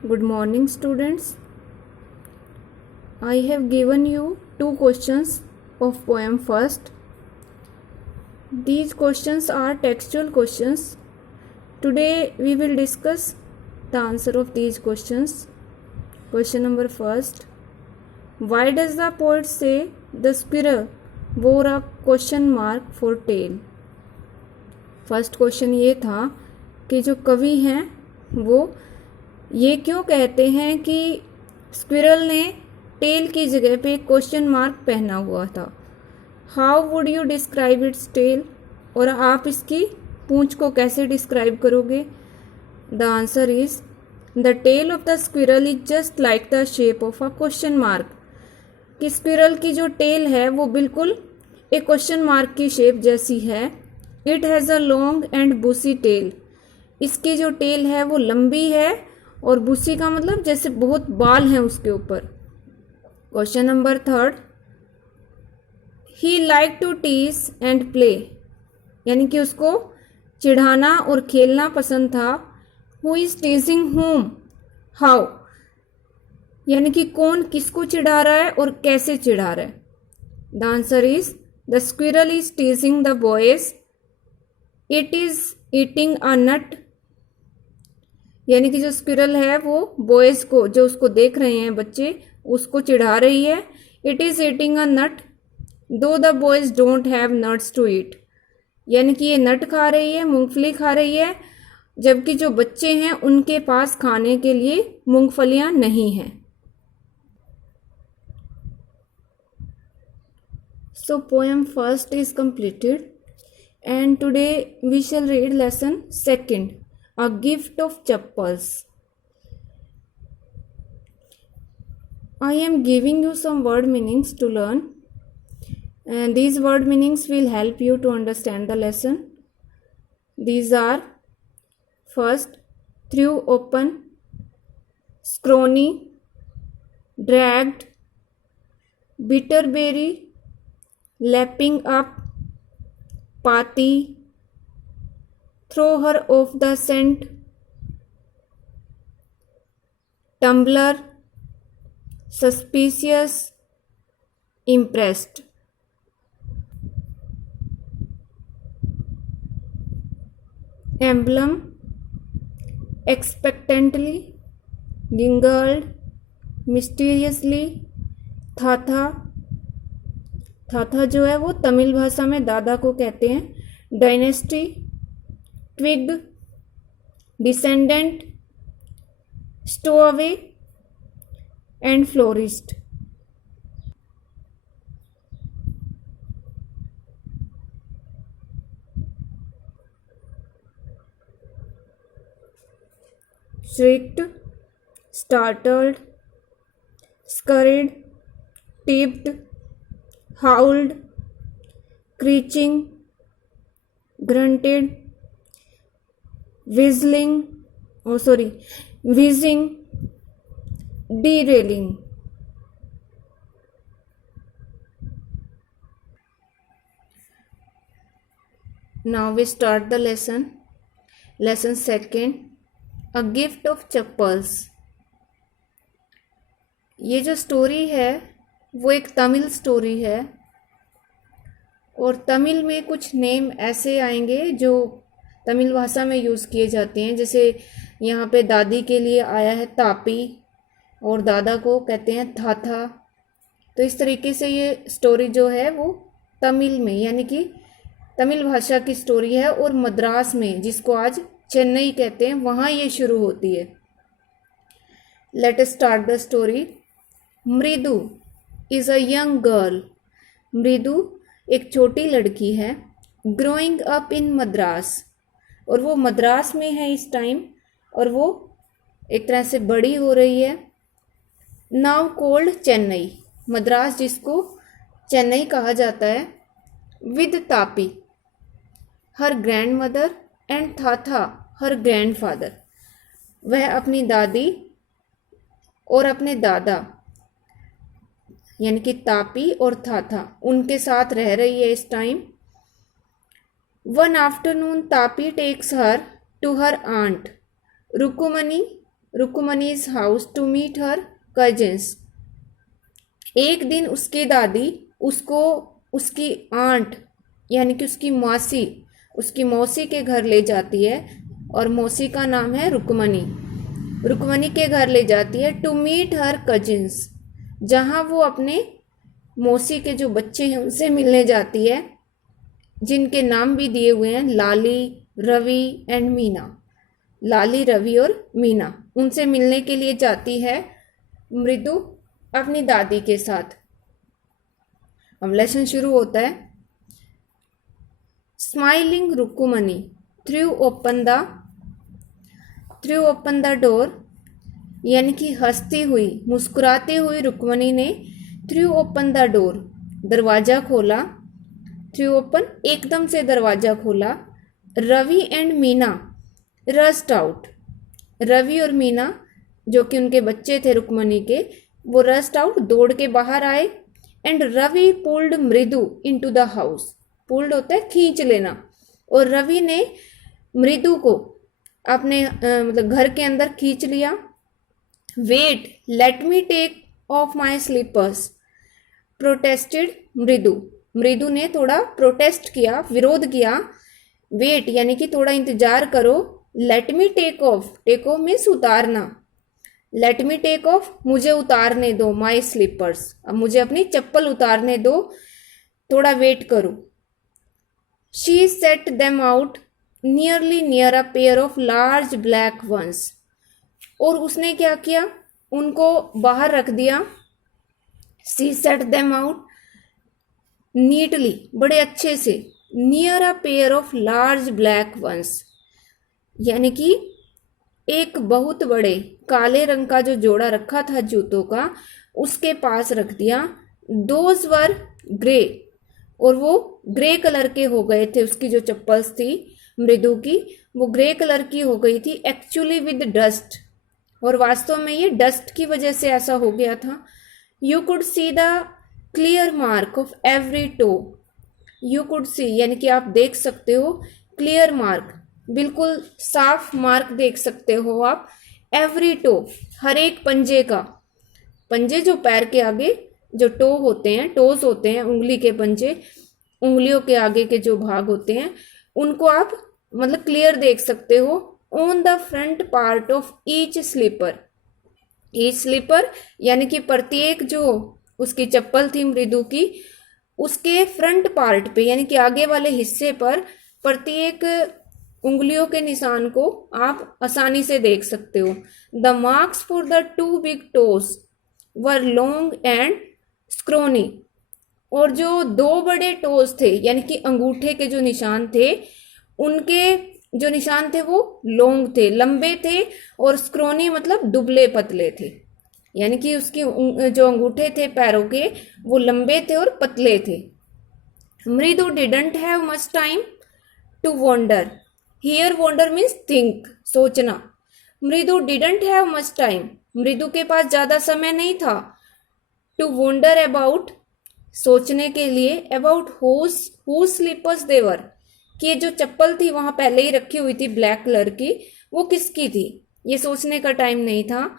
Good morning, students. I have given you two questions of poem first. These questions are textual questions. Today we will discuss the answer of these questions. Question number first. Why does the poet say the squirrel wore a question mark for tail? First question ये था कि जो कवि हैं वो ये क्यों कहते हैं कि स्क्विरल ने टेल की जगह पे क्वेश्चन मार्क पहना हुआ था. How would you describe its tail, और आप इसकी पूंछ को कैसे डिस्क्राइब करोगे. The answer is the tail of the squirrel is just like the shape of a question mark. कि स्क्विरल की जो टेल है वो बिल्कुल एक क्वेश्चन मार्क की शेप जैसी है. It has a long and bushy tail. इसकी जो टेल है वो लंबी है और बुशी का मतलब जैसे बहुत बाल हैं उसके ऊपर. Question number third. He like to tease and play, यानी कि उसको चिढ़ाना और खेलना पसंद था. Who is teasing home, how, यानी कि कौन किसको चिढ़ा रहा है और कैसे चिढ़ा रहा है. The answer is the squirrel is teasing the boys. It is eating a nut, यानी कि जो स्क्विरल है वो बॉयज को, जो उसको देख रहे हैं बच्चे, उसको चिढ़ा रही है. It is eating a nut though the boys don't have nuts to eat, यानी कि ये नट खा रही है, मूंगफली खा रही है, जबकि जो बच्चे हैं उनके पास खाने के लिए मूंगफलियां नहीं हैं. So poem first is completed and today we shall read lesson second, a gift of chappals. I am giving you some word meanings to learn, and these word meanings will help you to understand the lesson. These are first, through, open, scrawny, dragged, bitterberry, lapping up, party, throw her off the scent, tumbler, suspicious, impressed. Emblem, expectantly, mingled, mysteriously, था. था जो है वो तमिल भाषा में दादा को कहते हैं. Dynasty, twig, descendant, stowaway and florist. shrieked, startled, scurried, tipped, howled, screeching, grunted, whizzing, derailing. Now we start the lesson. Lesson second, a gift of chappals. ये जो स्टोरी है वो एक तमिल स्टोरी है और तमिल में कुछ नेम ऐसे आएंगे जो तमिल भाषा में यूज़ किए जाते हैं. जैसे यहाँ पे दादी के लिए आया है तापी और दादा को कहते हैं था. तो इस तरीके से ये स्टोरी जो है वो तमिल में, यानी कि तमिल भाषा की स्टोरी है, और मद्रास में, जिसको आज चेन्नई कहते हैं, वहाँ ये शुरू होती है. Let us start the story. मृदु इज़ अ यंग गर्ल. मृदु एक छोटी लड़की है. ग्रोइंग अप इन मद्रास, और वो मद्रास में है इस टाइम, और वो एक तरह से बड़ी हो रही है. नाउ कोल्ड चेन्नई, मद्रास जिसको चेन्नई कहा जाता है. With Tapi, her grand mother, and था हर ग्रैंड फादर. वह अपनी दादी और अपने दादा, यानी कि तापी और था उनके साथ रह रही है इस time. One afternoon Tapi takes her to her aunt Rukumani Rukmani's house to meet her cousins. एक दिन उसकी दादी उसको उसकी आंट यानी कि उसकी मौसी के घर ले जाती है, और मौसी का नाम है रुक्मणी। रुक्मणी के घर ले जाती है टू मीट हर कजिन्स, जहाँ वो अपने मौसी के जो बच्चे हैं उनसे मिलने जाती है, जिनके नाम भी दिए हुए हैं लाली, रवि एंड मीना। लाली, रवि और मीना, उनसे मिलने के लिए जाती है मृदु अपनी दादी के साथ। अब लेसन शुरू होता है। Smiling Rukmini threw open the door, यानी कि हंसती हुई मुस्कुराती हुई रुक्मणी ने थ्रू ओपन द डोर, दरवाजा खोला। थ्रू ओपन, एकदम से दरवाजा खोला। Ravi and Meena rushed out, Ravi और मीना जो कि उनके बच्चे थे रुक्मणी के, वो रस्ट आउट, दौड़ के बाहर आए। एंड रवि पुल्ड मृदु इनटू द हाउस, पुल्ड होता है खींच लेना, और रवि ने मृदु को अपने मतलब घर के अंदर खींच लिया। Wait, let me take off my slippers, protested Mridu, Mridu ने थोड़ा प्रोटेस्ट किया, विरोध किया। वेट यानी कि थोड़ा इंतजार करो। Let me take off means उतारना। लेट मी टेक ऑफ, मुझे उतारने दो, माई स्लीपर्स, अब मुझे अपनी चप्पल उतारने दो, थोड़ा वेट करो। She set them out nearly near a pair of large black ones, और उसने क्या किया, उनको बाहर रख दिया। She set them out neatly, बड़े अच्छे से, near a pair of large black ones, यानी कि एक बहुत बड़े काले रंग का जो जोड़ा रखा था जूतों का, उसके पास रख दिया। दोज वर ग्रे, और वो ग्रे कलर के हो गए थे। उसकी जो चप्पल्स थी मृदु की, वो ग्रे कलर की हो गई थी, एक्चुअली विद डस्ट, और वास्तव में ये डस्ट की वजह से ऐसा हो गया था। You could see the clear mark of every toe, you could see यानी कि आप देख सकते हो, क्लियर मार्क बिल्कुल साफ मार्क देख सकते हो आप, एवरी टो हर एक पंजे का, पंजे जो पैर के आगे जो टो होते हैं, टोज होते हैं, उंगली के पंजे, उंगलियों के आगे के जो भाग होते हैं, उनको आप मतलब क्लियर देख सकते हो। On the front part of each slipper यानी कि प्रत्येक जो उसकी चप्पल थी मृदु की, उसके फ्रंट पार्ट पे यानी कि आगे वाले हिस्से पर प्रत्येक उंगलियों के निशान को आप आसानी से देख सकते हो। The marks for the two big toes were long and scrawny, और जो दो बड़े टोज थे यानी कि अंगूठे के जो निशान थे, उनके जो निशान थे वो लॉन्ग थे, लंबे थे, और स्क्रोनी मतलब दुबले पतले थे, यानी कि उसकी जो अंगूठे थे पैरों के वो लंबे थे और पतले थे। Mridu didn't have much time to wonder, here wonder means think, सोचना। Mridu didn't have much time, मृदु के पास ज्यादा समय नहीं था। टू वॉन्डर अबाउट, सोचने के लिए, अबाउट हुज स्लीपर्स दे वर, कि ये जो चप्पल थी वहां पहले ही रखी हुई थी ब्लैक कलर की, वो किसकी थी, ये सोचने का टाइम नहीं था।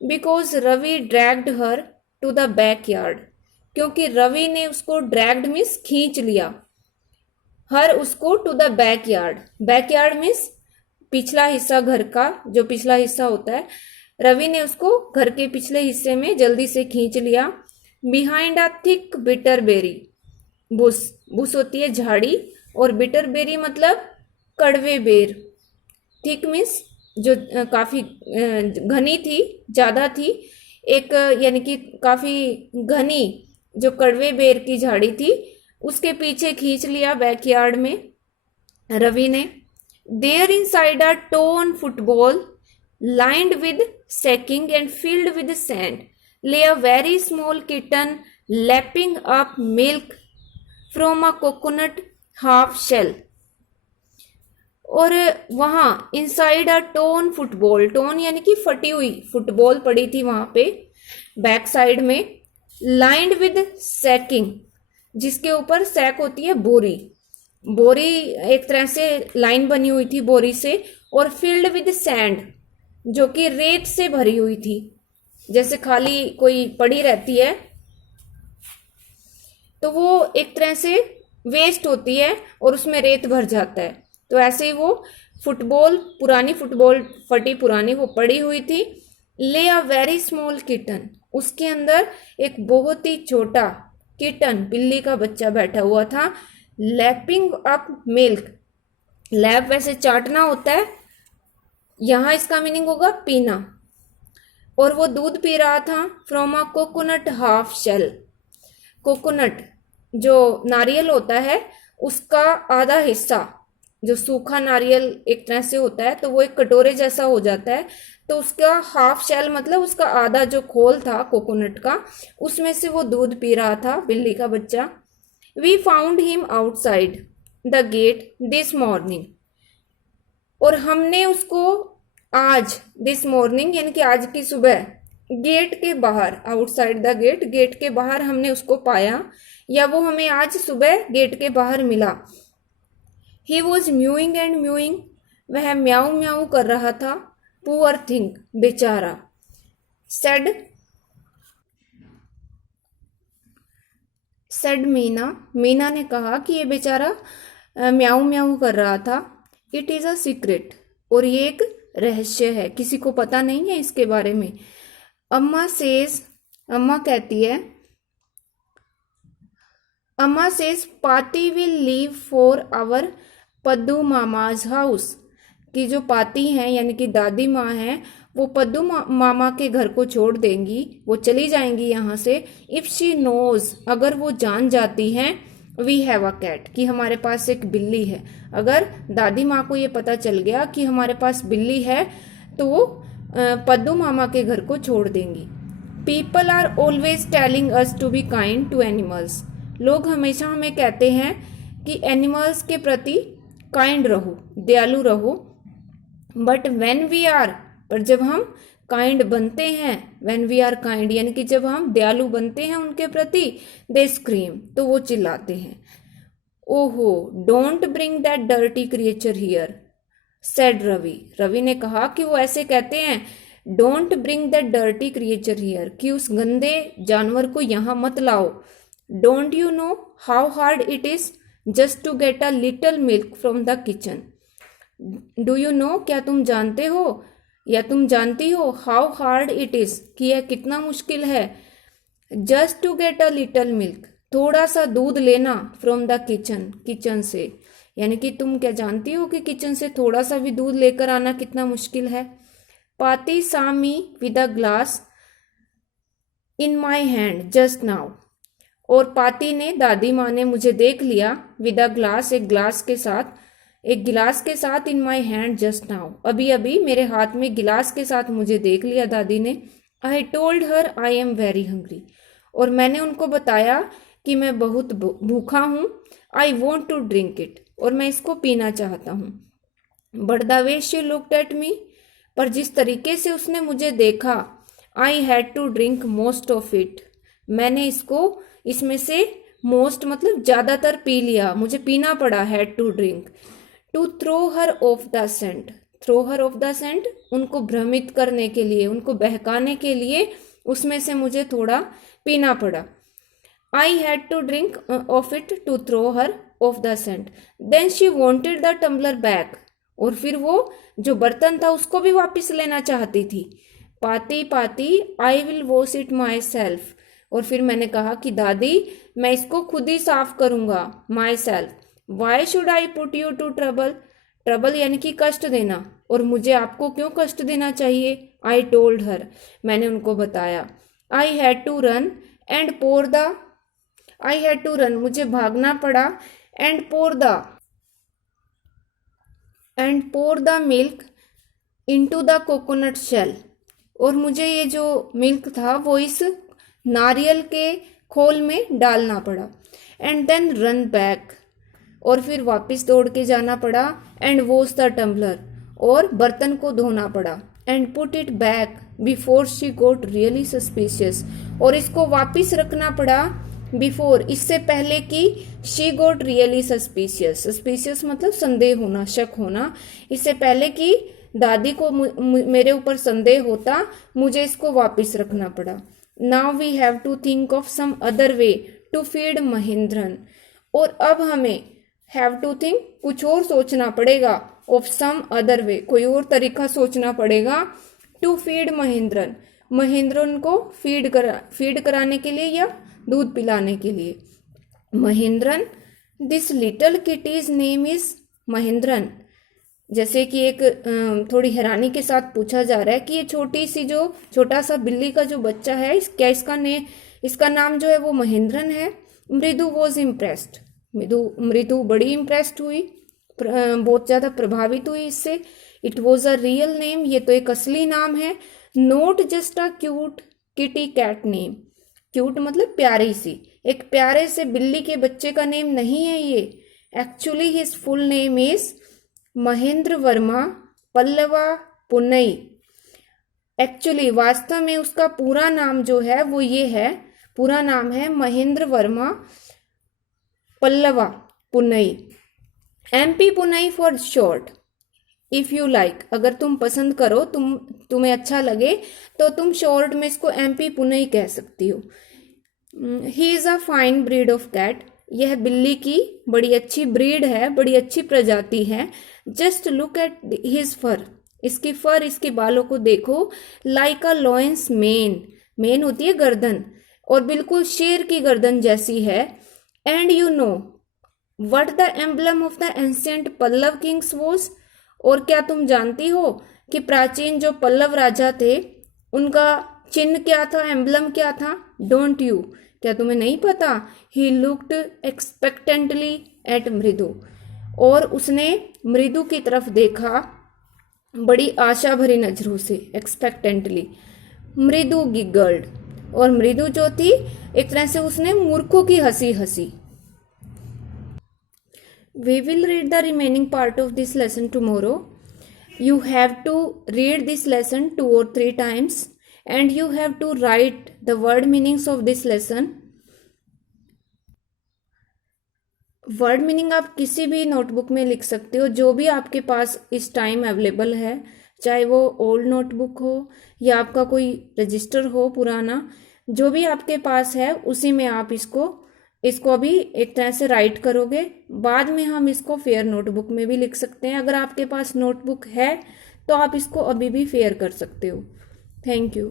Because Ravi dragged her to the back yard, क्योंकि रवि ने उसको ड्रैग्ड मीन्स खींच लिया, हर उसको to the back yard means पिछला हिस्सा, घर का जो पिछला हिस्सा होता है, रवि ने उसको घर के पिछले हिस्से में जल्दी से खींच लिया। Behind a thick bitter berry, bush होती है झाड़ी, और बिटर बेरी मतलब कड़वे बेर। थिक मीन्स जो काफी घनी थी, ज्यादा थी, एक यानी कि काफी घनी जो कड़वे बेर की झाड़ी थी, उसके पीछे खींच लिया बैकयार्ड में रवि ने। There inside a torn football lined with sacking and filled with sand lay a very small kitten lapping up milk from a coconut half shell, और वहां inside a torn football, tone यानी कि फटी हुई football पड़ी थी वहां पे बैक साइड में। लाइंड विद सैकिंग, जिसके ऊपर सैक होती है बोरी, बोरी एक तरह से लाइन बनी हुई थी बोरी से, और फिल्ड विद सैंड, जो कि रेत से भरी हुई थी, जैसे खाली कोई पड़ी रहती है तो वो एक तरह से वेस्ट होती है और उसमें रेत भर जाता है, तो ऐसे ही वो फुटबॉल, पुरानी फुटबॉल फटी पुरानी वो पड़ी हुई थी। ले अ वेरी स्मॉल किटन, उसके अंदर एक बहुत ही छोटा किटन, बिल्ली का बच्चा बैठा हुआ था। लैपिंग अप मिल्क, लैप वैसे चाटना होता है, यहाँ इसका मीनिंग होगा पीना, और वो दूध पी रहा था from a coconut half shell. Coconut जो नारियल होता है उसका आधा हिस्सा, जो सूखा नारियल एक तरह से होता है तो वो एक कटोरे जैसा हो जाता है, तो उसका हाफ शेल मतलब उसका आधा जो खोल था कोकोनट का, उसमें से वो दूध पी रहा था बिल्ली का बच्चा। We found him outside the gate this morning, और हमने उसको आज, दिस मॉर्निंग यानी कि आज की सुबह, गेट के बाहर, आउटसाइड द गेट, गेट के बाहर हमने उसको पाया, या वो हमें आज सुबह गेट के बाहर मिला। He was mowing and mowing, वह म्याऊ म्याऊ कर रहा था। पुअर थिंग, बेचारा। सेड, सेड मीना, मीना ने कहा कि ये बेचारा म्याऊ म्याऊ कर रहा था। इट इज़ अ सीक्रेट, और ये एक रहस्य है, किसी को पता नहीं है इसके बारे में। अम्मा सेज, अम्मा कहती है, Amma says Paati will leave for our Paddu Mama's house, कि जो पाती हैं यानी कि दादी माँ हैं, वो पद्दू मामा के घर को छोड़ देंगी, वो चली जाएंगी यहाँ से। इफ़ शी नोज, अगर वो जान जाती हैं, वी हैव अ कैट, कि हमारे पास एक बिल्ली है। अगर दादी माँ को ये पता चल गया कि हमारे पास बिल्ली है तो वो पद्दू मामा के घर को छोड़ देंगी। People are always telling us to be kind to animals, लोग हमेशा हमें कहते हैं कि एनिमल्स के प्रति काइंड रहो, दयालु रहो। बट व्हेन वी आर, पर जब हम काइंड बनते हैं, व्हेन वी आर काइंड यानी कि जब हम दयालु बनते हैं उनके प्रति, दे स्क्रीम, तो वो चिल्लाते हैं। ओहो, don't bring that dirty creature here, said Ravi, Ravi ने कहा कि वो ऐसे कहते हैं, don't bring that dirty creature here, कि उस गंदे जानवर को यहाँ मत लाओ। Don't you know how hard it is just to get a little milk from the kitchen, do you know, क्या तुम जानते हो या तुम जानती हो, हाउ हार्ड इट इज, कि यह कितना मुश्किल है, just to get a little milk, थोड़ा सा दूध लेना, फ्रॉम द किचन, किचन से, यानी कि तुम क्या जानती हो कि किचन से थोड़ा सा भी दूध लेकर आना कितना मुश्किल है। पाती सा me with a glass in my hand just now, और पाती ने, दादी माँ ने मुझे देख लिया, विद अ ग्लास, एक ग्लास के साथ, एक गिलास के साथ, इन माई हैंड जस्ट नाउ, अभी अभी मेरे हाथ में गिलास के साथ मुझे देख लिया दादी ने। I told her I am very hungry, और मैंने उनको बताया कि मैं बहुत भूखा हूँ। I want to drink it, और मैं इसको पीना चाहता हूँ। But the way she looked at me, पर जिस तरीके से उसने मुझे देखा, I had to drink most of it, मैंने इसको, इसमें से मोस्ट मतलब ज़्यादातर पी लिया, मुझे पीना पड़ा, had to drink. To throw her off the scent, throw her off the scent, उनको भ्रमित करने के लिए, उनको बहकाने के लिए उसमें से मुझे थोड़ा पीना पड़ा। I had to drink of it to throw her off the scent, then she wanted the tumbler back, और फिर वो जो बर्तन था उसको भी वापस लेना चाहती थी। पाती पाती I will wash it my self, और फिर मैंने कहा कि दादी मैं इसको खुद ही साफ करूँगा, myself. Why should I put you to trouble, trouble यानी कि कष्ट देना, और मुझे आपको क्यों कष्ट देना चाहिए। आई टोल्ड हर, मैंने उनको बताया। I had to run and pour the, I had to run, मुझे भागना पड़ा, and pour the milk into the coconut shell, और मुझे ये जो मिल्क था वो इस नारियल के खोल में डालना पड़ा। एंड देन रन बैक, और फिर वापस दौड़ के जाना पड़ा। एंड वॉश द टम्बलर, और बर्तन को धोना पड़ा। And put it back before she got really suspicious, और इसको वापस रखना पड़ा बिफोर, इससे पहले कि she got really suspicious, suspicious मतलब संदेह होना, शक होना, इससे पहले कि दादी को मेरे ऊपर संदेह होता, मुझे इसको वापस रखना पड़ा। Now we have to think of some other way to feed Mahendran. और अब हमें हैव टू थिंक कुछ और सोचना पड़ेगा, ऑफ सम अदर वे कोई और तरीका सोचना पड़ेगा, टू फीड महेंद्रन महेंद्रन को फीड कराने के लिए या दूध पिलाने के लिए। Mahendran, this little kitty's name is Mahendran. जैसे कि एक थोड़ी हैरानी के साथ पूछा जा रहा है कि ये छोटा सा बिल्ली का जो बच्चा है, क्या इसका नाम जो है वो महेंद्रन है। मृदु वॉज इम्प्रेस्ड, मृदु बड़ी इम्प्रेस्ड हुई, बहुत ज्यादा प्रभावित हुई इससे। It was a real name, ये तो एक असली नाम है, not just a cute kitty cat name. Cute मतलब प्यारी सी, एक प्यारे से बिल्ली के बच्चे का नेम नहीं है ये। Actually his full name is Mahendra Verma Pallava Punai. Actually वास्तव में उसका पूरा नाम जो है वो ये है, पूरा नाम है Mahendra Verma Pallava Punai, MP Punai for short. If you like, अगर तुम पसंद करो, तुम्हें अच्छा लगे तो तुम शॉर्ट में इसको MP पुनई कह सकती हो। He is a fine breed of cat, यह बिल्ली की बड़ी अच्छी ब्रीड है, बड़ी अच्छी प्रजाति है। जस्ट लुक एट हिज फर, इसके बालों को देखो। लाइक अ लॉयंस मेन, मेन होती है गर्दन, और बिल्कुल शेर की गर्दन जैसी है। And you know what the emblem of the ancient Pallava kings was, और क्या तुम जानती हो कि प्राचीन जो पल्लव राजा थे उनका चिन्ह क्या था, एम्बलम क्या था? डोंट यू, क्या तुम्हें नहीं पता? ही लुक्ड एक्सपेक्टेंटली एट मृदु, और उसने मृदु की तरफ देखा बड़ी आशा भरी नजरों से, एक्सपेक्टेंटली। मृदु गिगल्ड, और मृदु जो थी एक तरह से उसने मूर्खों की हंसी हंसी। We will read the remaining part of this lesson tomorrow. You have to read this lesson 2 or 3 times and you have to write the word meanings of this lesson. Word meaning आप किसी भी notebook में लिख सकते हो, जो भी आपके पास इस टाइम अवेलेबल है, चाहे वो ओल्ड नोटबुक हो या आपका कोई रजिस्टर हो पुराना, जो भी आपके पास है उसी में आप इसको अभी एक तरह से राइट करोगे। बाद में हम इसको फेयर नोटबुक में भी लिख सकते हैं। अगर आपके पास नोटबुक है तो आप इसको अभी भी फेयर कर सकते हो। Thank you.